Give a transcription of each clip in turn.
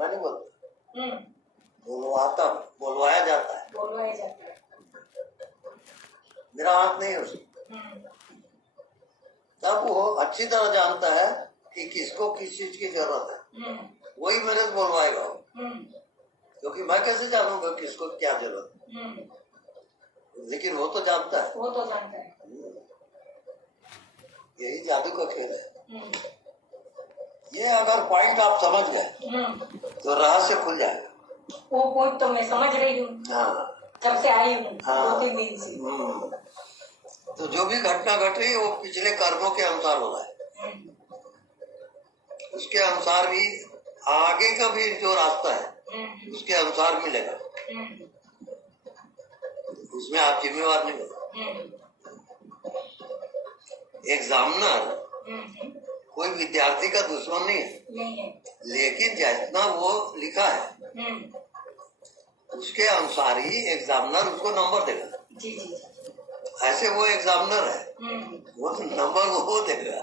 मैं नहीं बोलता, बोलवाता, बोलवाया जाता है, बोलवाया जाता है। मेरा हाथ नहीं है उसमें। तब वो अच्छी तरह जानता है कि किसको किस चीज की जरूरत है, वही मेरे से बोलवाएगा। क्योंकि मैं कैसे जानूंगा किसको क्या जरूरत है, लेकिन वो तो जानता है। वो तो जानता है। यही जादू का खेल है। ये अगर पॉइंट आप समझ गए तो रहस्य खुल जाएगा। वो पॉइंट तो मैं समझ रही हूँ। हाँ, जब से आई हूँ। हाँ, 2-3 दिन से। तो जो भी घटना घट रही है वो पिछले कर्मों के अनुसार हो रहा है। उसके अनुसार भी आगे का भी जो रास्ता है उसके अनुसार मिलेगा। उसमें आप जिम्मेवार नहीं हो। एग्जामिनर कोई विद्यार्थी का दुश्मन नहीं है, लेकिन जितना वो लिखा है उसके अनुसार ही एग्जामिनर उसको नंबर देगा। जी जी। ऐसे वो एग्जामिनर है, वो नंबर वो देगा।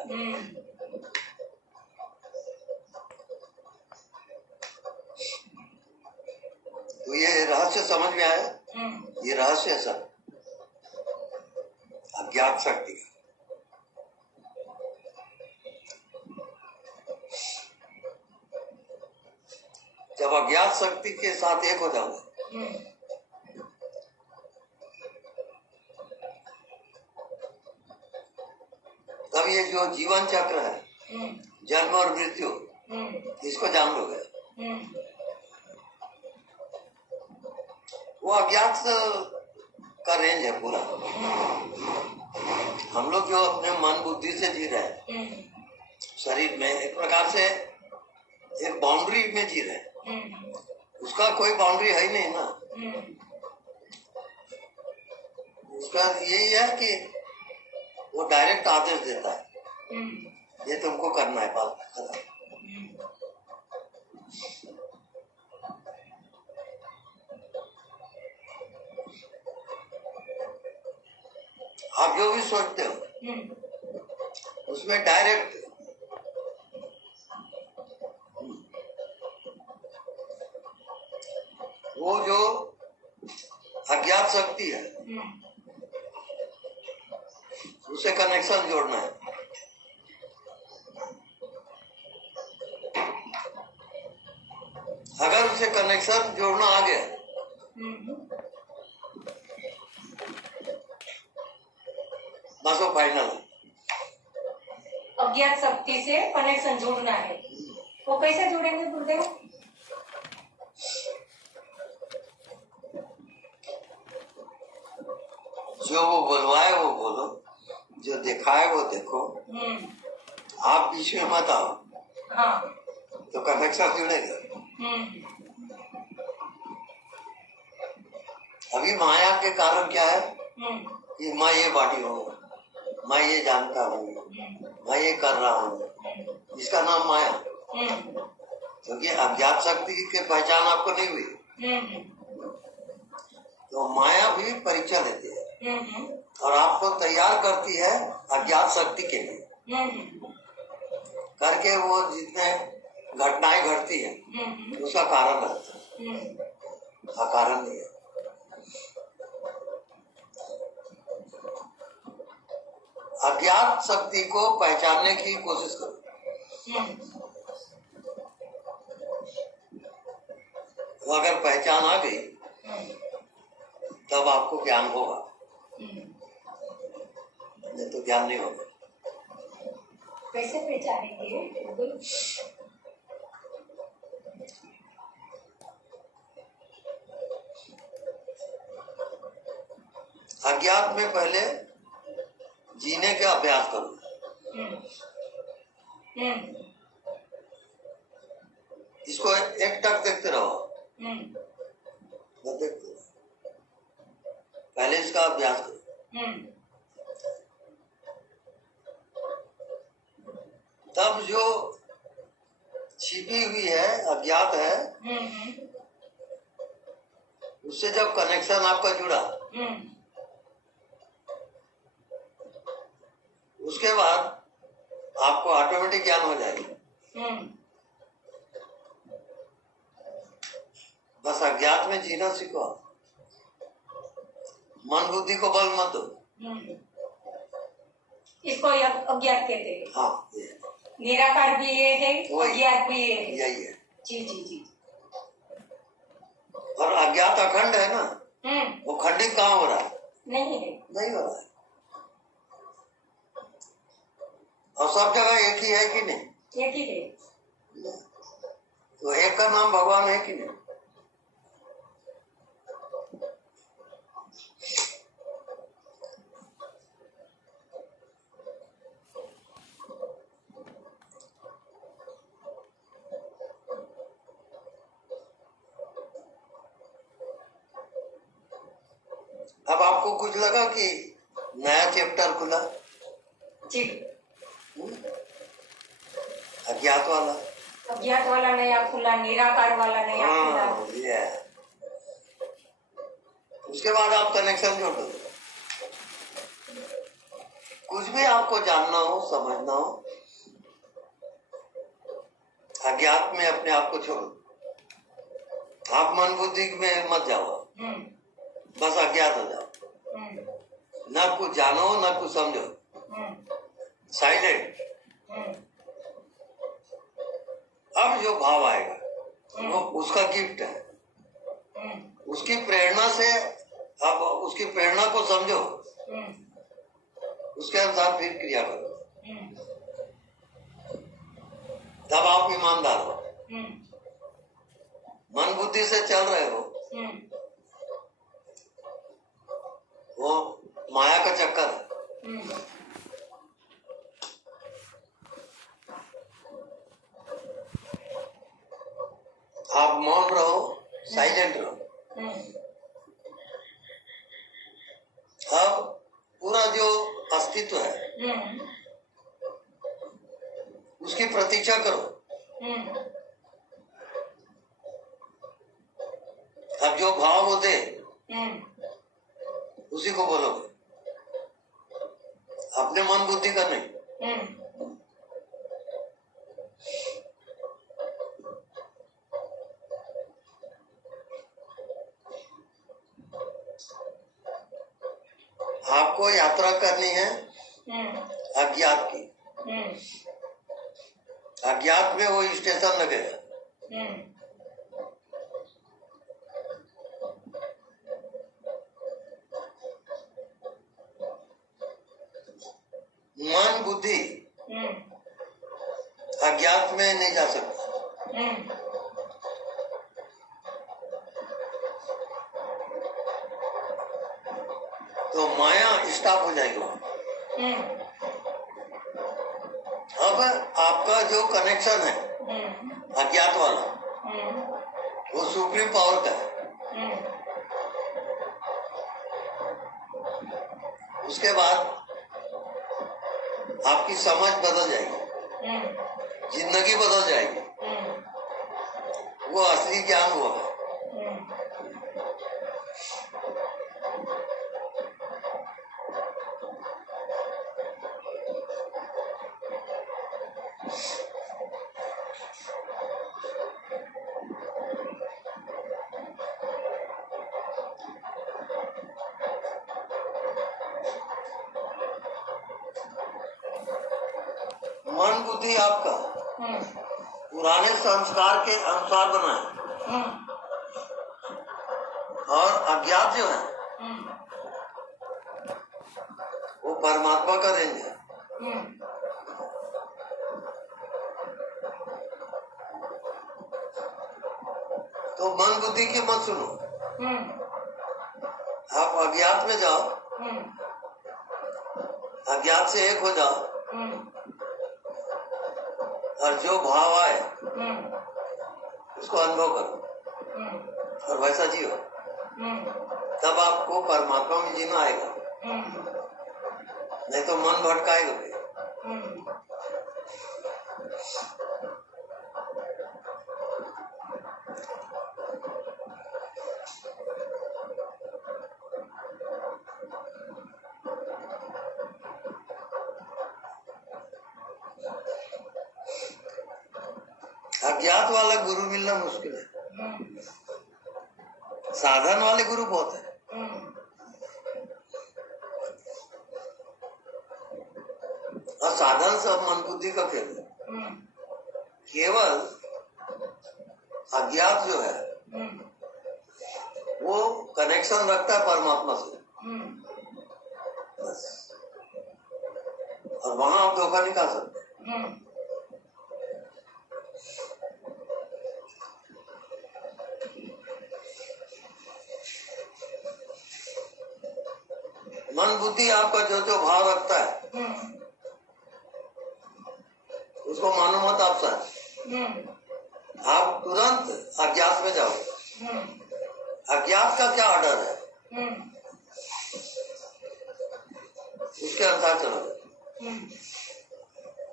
तो ये रहस्य समझ में आया। ये रहस्य है सब अज्ञात शक्ति का। जब अज्ञात शक्ति के साथ एक हो जाओगे तब ये जो जीवन चक्र है, जन्म और मृत्यु, इसको जान लोगे। वो अज्ञात का रेंज है पूरा। हम लोग जो अपने मन बुद्धि से जी रहे हैं, शरीर में एक प्रकार से एक बाउंड्री में जी रहे हैं। उसका कोई बाउंड्री है ही नहीं ना। उसका यही है कि वो डायरेक्ट आदेश देता है, ये तुमको करना है, बात खत्म। आप जो भी सोचते हो उसमें डायरेक्ट वो जो अज्ञात शक्ति है उसे कनेक्शन जोड़ना है। अगर उसे कनेक्शन जोड़ना आ गया बस वो फाइनल है। अज्ञात शक्ति से कनेक्शन जोड़ना है। वो कैसे जोड़ेंगे गुरुदेव? जो वो बोलवाए वो बोलो, जो दिखाए वो देखो। आप बीच में मत आओ। हाँ। तो कनेक्शन जुड़ेगा। अभी माया के कारण क्या है कि मैं ये बॉडी हूँ, मैं ये जानता हूँ, मैं ये कर रहा हूँ, इसका नाम माया। क्योंकि अज्ञात शक्ति की पहचान आपको नहीं हुई, तो माया भी परीक्षा लेती है और आपको तैयार करती है अज्ञात शक्ति के लिए। करके वो जितने घटनाएं घटती है उसका कारण रहता है, अकारण नहीं है। अज्ञात शक्ति को पहचानने की कोशिश करो। वो अगर पहचान आ गई तब आपको ज्ञान होगा, नहीं तो ज्ञान नहीं होगा। कैसे पहचानेंगे? अज्ञात में पहले जीने का अभ्यास करो। इसको एक टक देखते रहो, देखते रहो। पहले इसका अभ्यास करो, तब जो छिपी हुई है, अज्ञात है, उससे जब कनेक्शन आपका जुड़ा उसके बाद आपको ऑटोमेटिक ज्ञान हो जाएगा। बस अज्ञात में जीना सीखो। मन बुद्धि को बल मत दो। इसको अज्ञात कहते हैं। हाँ, निराकार भी ये है, अज्ञात भी ये है। यही है। जी जी जी। और अज्ञात अखंड है ना, वो खंडित कहाँ हो रहा है? नहीं है, नहीं हो रहा है। और सब जगह एक ही है कि नहीं? एक ही है। तो एक का नाम भगवान है कि नहीं? अब आपको कुछ लगा कि नया चैप्टर खुला? जी। अज्ञात वाला, अज्ञात वाला नया खुला, निराकार वाला नया खुला। ये उसके बाद आप कनेक्शन जोड़ दो। कुछ भी आपको जानना हो, समझना हो, अज्ञात में अपने आप को छोड़ो। आप मन बुद्धि में मत जाओ, बस अज्ञात हो जाओ। न कुछ जानो न कुछ समझो, साइलेंट। अब जो भाव आएगा वो उसका गिफ्ट है। उसकी प्रेरणा से अब उसकी प्रेरणा को समझो, उसके अनुसार फिर क्रिया करो। तब आप ईमानदार हो। मन बुद्धि से चल रहे हो, वो माया का चक्कर है। आप मौन रहो, साइलेंट रहो। अब पूरा जो अस्तित्व है उसकी प्रतीक्षा करो। अब जो भाव होते उसी को बोलोगे, अपने मन बुद्धि का नहीं। आपको यात्रा करनी है अज्ञात की। अज्ञात में वो स्टेशन लगेगा। मन बुद्धि अज्ञात में नहीं जा सकता। तो माया स्टॉप हो जाएगी वहां। अब आपका जो कनेक्शन है अज्ञात वाला, वो सुप्रीम पावर का है। उसके बाद आपकी समझ बदल जाएगी, जिंदगी बदल जाएगी। वो असली ज्ञान होगा। मन बुद्धि आपका पुराने संस्कार के अनुसार बना है, और अज्ञात जो है वो परमात्मा का रेंज है। तो मन बुद्धि की मत सुनो, आप अज्ञात में जाओ, अज्ञात से एक हो जाओ, और जो भाव आए उसको अनुभव करो और वैसा जियो। तब आपको परमात्मा में जीना आएगा, नहीं तो मन भटकाएगा। अज्ञात वाला गुरु मिलना मुश्किल है। साधन वाले गुरु बहुत है। और साधन सब मन बुद्धि का खेल है। केवल अज्ञात जो है वो कनेक्शन रखता है परमात्मा से, बस। और वहां आप धोखा नहीं खा सकते। मन बुद्धि आपका जो जो भाव रखता है उसको मानो मत आप सच। आप तुरंत अज्ञात में जाओ। अज्ञात का क्या ऑर्डर है उसके अनुसार चलो,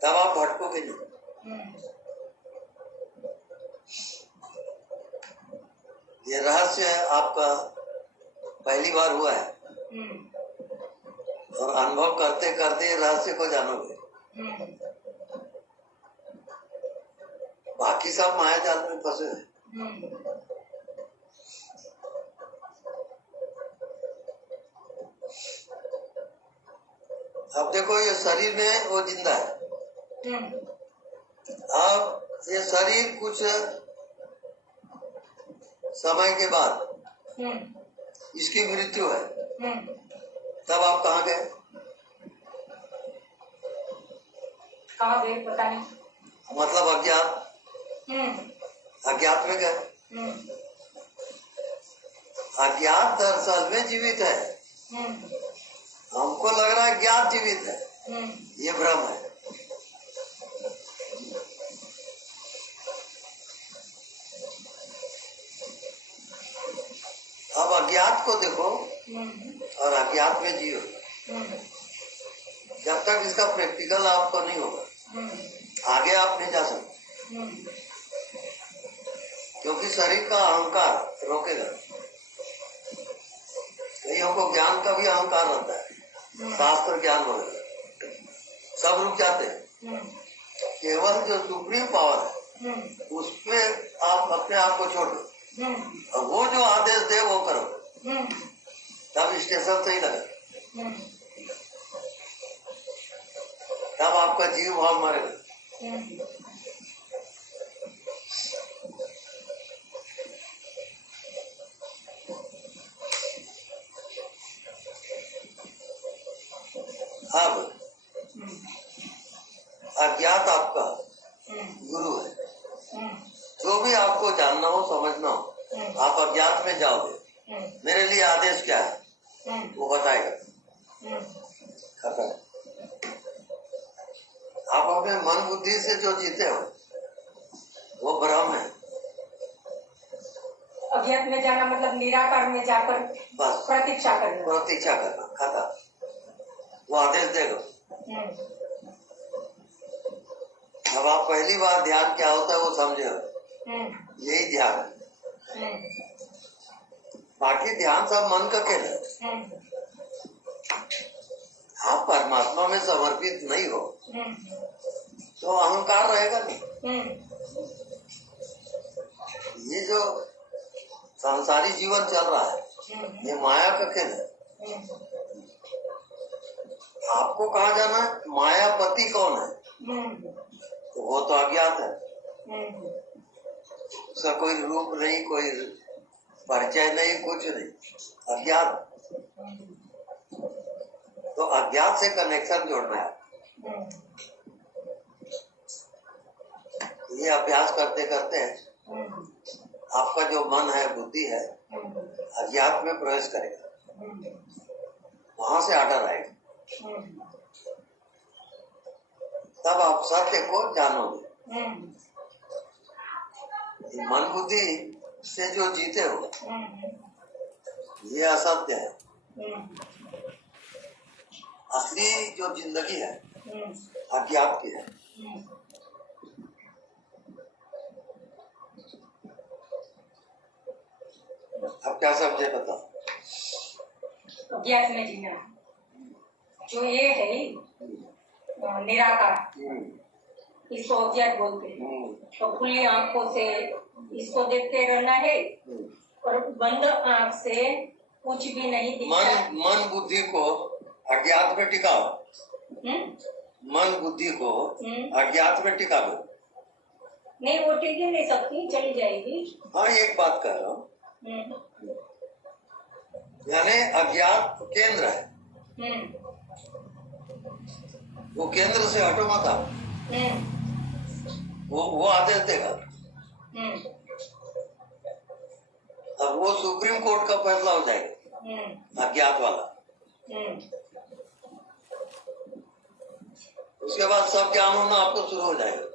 तब आप भटकोगे नहीं। ये रहस्य आपका पहली बार हुआ है और अनुभव करते करते ये रहस्य को जानोगे। बाकी सब माया जाल में फंसे हैं। अब देखो ये शरीर में वो जिंदा है। अब ये शरीर कुछ समय के बाद इसकी मृत्यु है, तब आप कहाँ गए? कहाँ गए पता नहीं, मतलब अज्ञात। अज्ञात में गए। अज्ञात दरअसल में जीवित है। हमको लग रहा है ज्ञात जीवित है, ये भ्रम है। अब अज्ञात को देखो और अज्ञात में जियो। जब तक इसका प्रैक्टिकल आपको नहीं होगा आगे आप नहीं जा सकते, क्योंकि शरीर का अहंकार रोकेगा। कईयों को ज्ञान का भी अहंकार रहता है, शास्त्र ज्ञान वगैरह सब रुक जाते हैं। केवल जो सुप्रीम पावर है उस पे आप अपने आप को छोड़ दो और वो जो आदेश दे वो करो, तब स्टेशन सही लगे, तब आपका जीव भाव मरेगा। अब अज्ञात आपका गुरु है। जो भी आपको जानना हो समझना हो आप अज्ञात में जाओगे, मेरे लिए आदेश क्या है वो बताएगा। खत्म। आप अपने मन बुद्धि से जो जीते हो वो भ्रम है। अज्ञात में जाना मतलब निराकार में जाकर बस प्रतीक्षा करना। प्रतीक्षा करना, खत्म। वो आदेश देगा। अब आप पहली बार ध्यान क्या होता है वो समझे हो, यही ध्यान है। बाकी ध्यान सब मन का खेल है। आप परमात्मा में समर्पित नहीं हो तो अहंकार रहेगा नहीं। ये जो सांसारिक जीवन चल रहा है ये माया का खेल है। आपको कहा जाना है मायापति कौन है, तो वो तो अज्ञात है। उसका कोई रूप नहीं, कोई परिचय नहीं, कुछ नहीं, अज्ञात। तो अज्ञात से कनेक्शन जोड़ना है। ये अभ्यास करते करते आपका जो मन है, बुद्धि है, अज्ञात में प्रवेश करेगा, वहां से आर्डर आएगा। तब आप सत्य को जानोगे। मन बुद्धि से जो जीते हो ये असत्य है। असली जो जिंदगी है अज्ञात की है। अब क्या समझे बताओ? अज्ञात में जीना जो ये है निराकार, इसको अज्ञात बोलते हैं। तो खुली आंखों से इसको देखते रहना है और बंद आंख से कुछ भी नहीं दिखता। मन बुद्धि को अज्ञात में टिकाओ। मन बुद्धि को अज्ञात में टिका दो। नहीं, वो टिक ही नहीं सकती, चली जाएगी। हाँ, एक बात कर रहा हूँ, यानी अज्ञात केंद्र है, वो केंद्र से हटो मत आप, वो आदेश देगा। अब वो सुप्रीम कोर्ट का फैसला हो जाएगा अज्ञात वाला। उसके बाद सब ज्ञान होना आपको शुरू हो जाएगा।